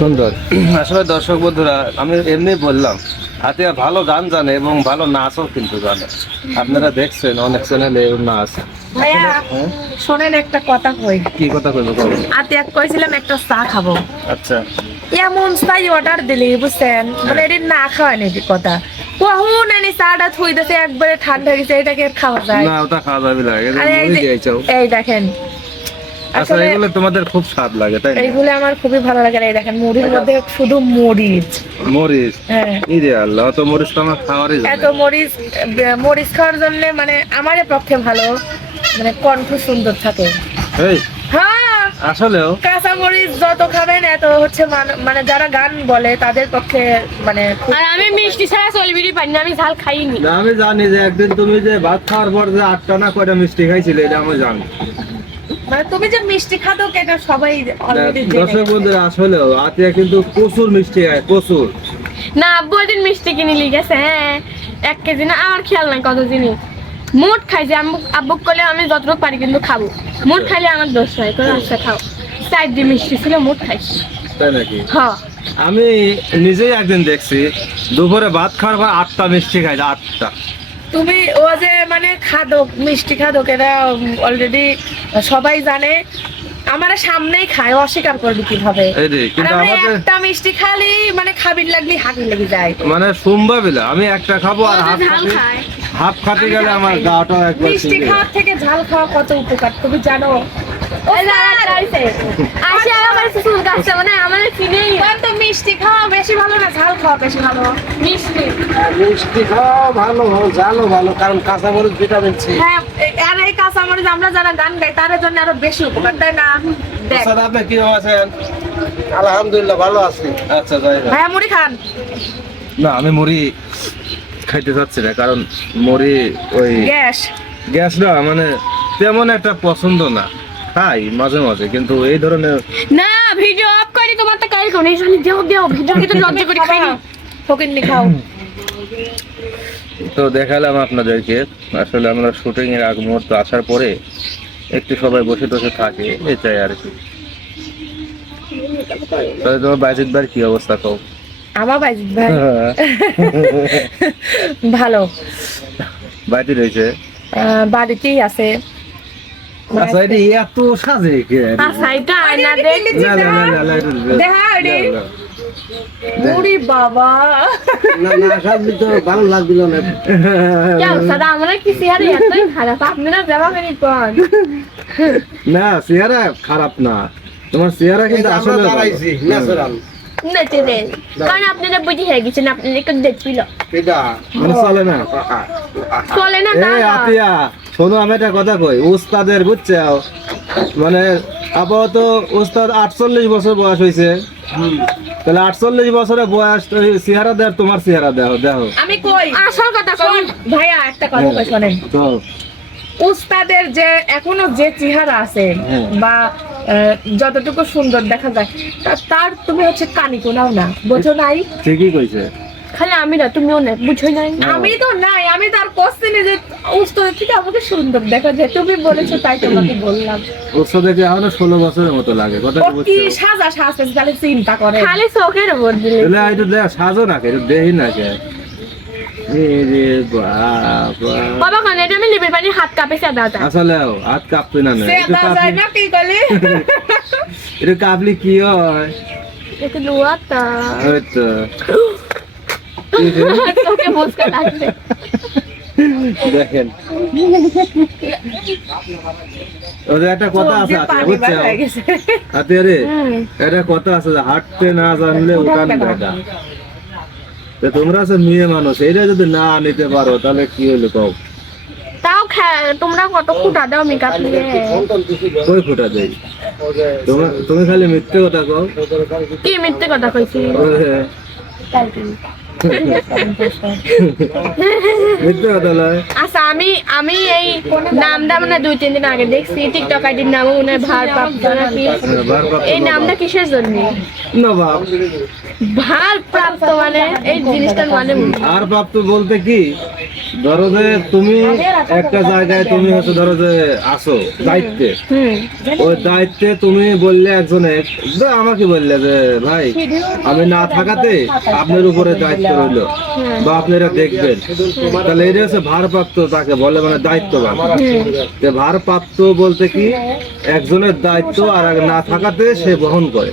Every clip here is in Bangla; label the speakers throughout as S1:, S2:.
S1: সুন্দর। আসলে দর্শক বন্ধুরা আমি এমনি বললাম হাতিয়া ভালো গান জানে এবং ভালো নাচও কিন্তু জানে। আপনারা দেখছেন অনেক চ্যানেলে নাচ।
S2: ভাইয়া? শোনেন একটা কথা কই।
S1: কি কথা কইবো কও?
S2: আতে এক কইছিলাম একটা চা খাব।
S1: আচ্ছা।
S2: এমন চাই অর্ডার দিলি বুঝছেন? মানে এটি না খাওয়া নাকি কথা। কখন এনে চাটা থুই একবারে ঠান্ডা গেছে এটাকে খাওয়া যায়।
S1: না ওটা খাওয়া যাবে না
S2: এই দেখেন আসলে
S1: এগুলো তোমাদের খুব স্বাদ লাগে তাই না?
S2: এইগুলো আমার খুবই ভালো লাগে এই দেখেন মুড়ির মধ্যে শুধু মরিচ।
S1: মরিচ?
S2: হ্যাঁ।
S1: ইরে আল্লাহ তো মরিচ তো আমার খাওয়ারই
S2: এত মরিচ মরিচ খাওয়ার জন্য মানে আমারই পক্ষে ভালো মানে কণ্ঠ সুন্দর থাকে।
S1: এই
S2: হ্যাঁ
S1: আসলেও?
S2: কাঁচা মরিচ যত খাবেন এত হচ্ছে মান- মানে যারা গান বলে তাদের পক্ষে মানে
S3: আর আমি মিষ্টি ছাড়া চলবিড়ি পারি না আমি ঝাল খাইনি।
S1: না, আমি জানি যে একদিন তুমি যে ভাত খাওয়ার পর যে আটটা না কয়টা মিষ্টি খাইছিলে এটা আমি জানি।
S2: মানে তুমি যে মিষ্টি খাতো এটা সবাই অলরেডি
S1: দর্শক বন্ধুরা আসলেও আতিয়া কিন্তু প্রচুর মিষ্টি খায় প্রচুর।
S3: না আব্বু দিন মিষ্টি কিনে লিয়ে গেছে হ্যাঁ এক কেজি না আমার খেয়াল নাই কত জিনিস মোট খাইছে আম্মু আব্বু করলে আমি যতটুকু পারি কিন্তু খাব। মোট খাইলে আমার দোষ হয় কোনো আচ্ছা খাও। চার দিন মিষ্টি ছিল মোট খাইছি।
S1: তাই নাকি?
S3: হ্যাঁ
S1: আমি নিজেই একদিন দেখছি দুপুরে ভাত খাওয়ার পর আটটা মিষ্টি খাই আটটা।
S2: তুমি ও যে মানে খাদক মিষ্টি খাদক এরা অলরেডি সবাই জানে আমার সামনেই খায় অস্বীকার করবে কীভাবে? একটা মিষ্টি খালি মানে খাবির লাগলি হাঁকি লেগে যায়।
S1: মানে সোমবার না আমি একটা খাব আর হাফ
S3: খায়।
S1: হাফ খাতে গেলে আমার গাটা একবার
S2: মিষ্টি খাওয়ার থেকে ঝাল খাওয়া কত উপকার তুমি জানো?
S3: ওই যে আর একটা আইছে। আসে আমার চুল কাটছে মানে আমার চিনেই
S2: তো মিষ্টি খাওয়া বেশি ভালো না ঝাল খাওয়া বেশি ভালো।
S3: মিষ্টি।
S1: মিষ্টি খাওয়া ভালো জানো ভালো কারণ কাঁচা ভিটামিন সি।
S2: হ্যাঁ আর এই কাঁচা আমরা যারা গান গাই তাদের জন্য আরও বেশি উপকার তাই না? দেখ।
S1: আপনি কি আছেন? আলহামদুলিল্লাহ ভালো আছি। আচ্ছা যাই
S2: ভাইয়া মুড়ি খান।
S1: না আমি মুড়ি খাইতে চাচ্ছি না কারণ মুড়ি ওই
S2: গ্যাস।
S1: গ্যাস না মানে তেমন একটা পছন্দ না। খাই মাঝে মাঝে কিন্তু এই ধরনের
S3: না ভিডিও অফ করি তোমার তো কাই কোন এইখানে দেও দেও ভিডিও কিন্তু লজ্জা করে খাই নি।
S2: ফকিন্নি খাও।
S1: তো দেখালাম আপনাদেরকে। আসলে আমরা শুটিং এর আগ মুহূর্ত আসার পরে একটু সবাই বসে বসে থাকে এটাই আর কি। তাহলে তোমার বাইজিৎ ভাইয়ের কি অবস্থা কও
S2: আমার বাইজিৎ ভাই? ভালো।
S1: বাড়িতে রয়েছে
S2: বাড়িতেই আছে।
S1: আচ্ছা এটা এত সাজে কে?
S3: আচ্ছা এটা আয়না দেখ।
S1: না না না না,
S2: দেখা রে। মুড়ি বাবা।
S4: না না সাজলি তো ভালো লাগছিল না।
S3: কেন সাদা আমরা কি চেহারা এতই খারাপ? আপনারা কোন
S1: না চেহারা খারাপ না। তোমার চেহারা কিন্তু
S4: আমরা
S1: আসলে
S4: দাঁড়াইছি ন্যাচারাল
S3: নেচে কারণ আপনারা বুঝি হয়ে গেছেন আপনারা কেউ দেখছিল।
S1: মানে চলে না?
S3: চলে না।
S1: আতিয়া। শোনো আমি একটা কথা কই উস্তাদের বুঝছ মানে আপাতত উস্তাদ আটচল্লিশ বছর বয়স হয়েছে তাহলে আটচল্লিশ বছরের বয়স চেহারা দেয় তোমার চেহারা দেহ দেহ
S2: আমি কই?
S3: আসল কথা
S2: শোন
S3: কোন
S2: ভাইয়া একটা কথা কই শোনেন। উস্তাদের যে এখনও যে চেহারা আছে
S1: হ্যাঁ।
S2: বা যতটুকু সুন্দর দেখা যায় তা- তার তুমি হচ্ছে কানি কোনাও না বোঝো নাই?
S1: ঠিকই কইছে।
S3: আমি না তুমিও না বুঝো নাই।
S2: আমি তো নাই আমি তার কোশ্চেনে যে উস্তাদের থেকে আমাকে সুন্দর দেখা যায় তুমি বলেছ তাই তোমাকে বললাম।
S1: উস্তাদকে এখনও ষোলো বছরের মতো লাগে কথা কি
S2: সাজা সাজতে তাহলে চিন্তা করে।
S3: খালি চোখের উপর দিলে
S1: তাহলে একটু দেখ সাজো না কে একটু দেহি না কে। বাবা।
S3: এটা আমি পানি হাত
S1: আসলে হাত না না
S2: দা না কি
S1: কাঁপলি হয়? ওই তো দেখেন। ওদের একটা কথা আছে বুঝছ? হাতে রে একটা কথা আছে হাঁটতে না জানলে তোমরা আছে মেয়ে মানুষ এটা যদি না নিতে পারো তাহলে কি হলো কও?
S3: তাও তোমরা কত ফুটা দাও মেকআপ নিয়ে?
S1: কই দেই? তুমি তুমি খালি মিথ্যে কথা কও।
S3: কি মিথ্যে কথা কইছি? আচ্ছা আমি আমি এই নামটা মানে দুই তিন দিন আগে দেখছি টিকটক আইডির নাম মনে ভারপ্রাপ্ত নাকি? এই নামটা কিসের জন্য?
S1: নবাব
S3: ভারপ্রাপ্ত মানে এই জিনিসটার মানে
S1: ভারপ্রাপ্ত বলতে কি? ধরো যে তুমি একটা জায়গায় তুমি হচ্ছে ধরো যে আসো দায়িত্বে ওই দায়িত্বে তুমি বললে একজনে যে আমাকে বললে যে ভাই আমি না থাকাতে আপনার উপরে দায়িত্ব রইল বা আপনারা দেখবেন। তাহলে এটা হচ্ছে ভারপ্রাপ্ত তাকে বলে মানে দায়িত্ববান। যে ভারপ্রাপ্ত বলতে কি একজনের দায়িত্ব আর না থাকাতে সে বহন করে।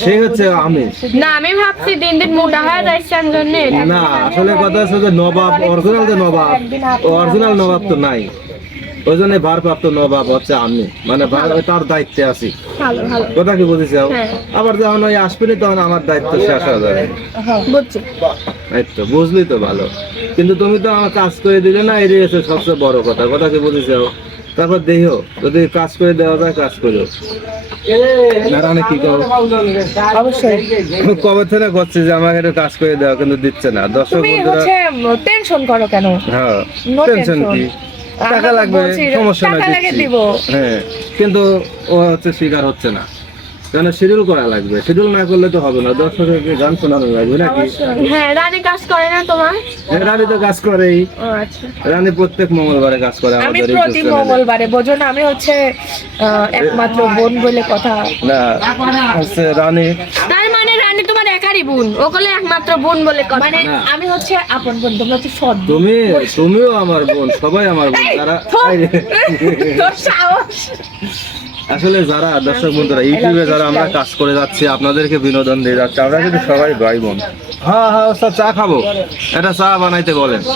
S1: সেই হচ্ছে আমি
S3: না আমি ভাবছি দিন দিন মোটা হয়ে জন্য।
S1: না আসলে কথা হচ্ছে যে নবাব অরিজিনাল যে নবাব অরিজিনাল নবাব তো নাই। ওই জন্য ভারপ্রাপ্ত নবাব হচ্ছে আমি মানে তার দায়িত্বে আছি। কথা কি বুঝেছি?
S3: হ্যাঁ।
S1: আবার যখন ওই আসবেনি তখন আমার দায়িত্ব শেষ হয়ে যাবে।
S3: বুঝছি।
S1: এই তো বুঝলি তো ভালো। কিন্তু তুমি তো আমার কাজ করে দিলে না হচ্ছে সবচেয়ে বড় কথা। কথা কি বুঝেছ? তারপর দেহ যদি কাজ করে দেওয়া যায় কাজ করো নারায়ণে কি করো
S2: অবশ্যই।
S1: কবে থেকে করছে যে আমাকে একটু কাজ করে দেওয়া কিন্তু দিচ্ছে না? দর্শক বন্ধুরা
S2: টেনশন করো কেন?
S1: হ্যাঁ টেনশন কি? টাকা লাগবে সমস্যা নাই।
S2: দিব।
S1: হ্যাঁ কিন্তু ও হচ্ছে স্বীকার হচ্ছে না। কেন শিডিউল করা লাগবে? শিডিউল না করলে তো হবে না। দর্শককে গান শোনানো লাগবে নাকি?
S3: হ্যাঁ রানী কাজ করে না তোমার?
S1: হ্যাঁ, রানী তো কাজ করেই।
S3: আচ্ছা।
S1: রানী প্রত্যেক মঙ্গলবারে কাজ করে
S2: আমি প্রতি মঙ্গলবারে বোঝো না আমি হচ্ছে আহ, একমাত্র বোন বলে কথা।
S1: না হচ্ছে রানী।
S3: তার মানে রানী তোমার একারই বোন ও একমাত্র বোন বলে কথা।
S2: মানে আমি হচ্ছে আপন বোন তোমরা হচ্ছে সৎ
S1: তুমি তুমিও আমার বোন সবাই আমার বোন তারা
S2: তোর সাহস।
S1: আসলে যারা দর্শক বন্ধুরা ইউটিউবে যারা আমরা কাজ করে যাচ্ছি আপনাদেরকে বিনোদন দিয়ে যাচ্ছি আমরা কিন্তু সবাই ভাই বোন। হ্যাঁ হ্যাঁ ওস্তাদ চা খাব। এটা চা বানাইতে বলেন।